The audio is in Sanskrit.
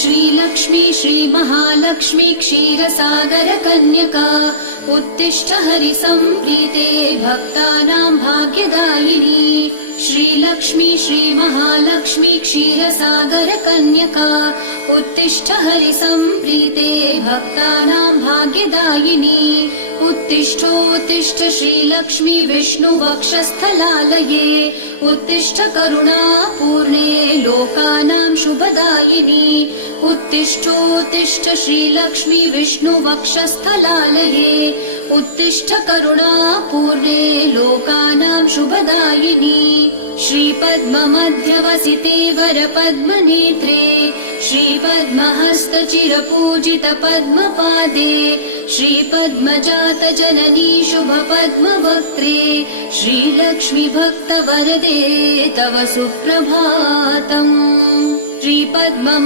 श्रीलक्ष्मी श्रीमहालक्ष्मी क्षीरसागरकन्यका उत्तिष्ठ हरिसम्प्रीते भक्तानां भाग्यदायिनी। श्रीलक्ष्मी श्रीमहालक्ष्मी क्षीरसागरकन्यका उत्तिष्ठ हरिसम्प्रीते भक्तानां भाग्यदायिनी। उत्तिष्ठोत्तिष्ठ श्रीलक्ष्मी विष्णुवक्षस्थलालये उत्तिष्ठ करुणापूर्णे लोकानां शुभदायिनी। उत्तिष्ठोत्तिष्ठ श्रीलक्ष्मी विष्णुवक्षस्थलालये उत्तिष्ठ करुणापूर्णे लोकानां शुभदायिनी। श्रीपद्ममध्यवसिते वरपद्मनेत्रे श्रीपद्महस्तचिरपूजितपद्मपादे श्रीपद्मजातजननी शुभपद्मवक्त्रे श्रीलक्ष्मी भक्तवरदे तव सुप्रभातम्। श्रीपद्म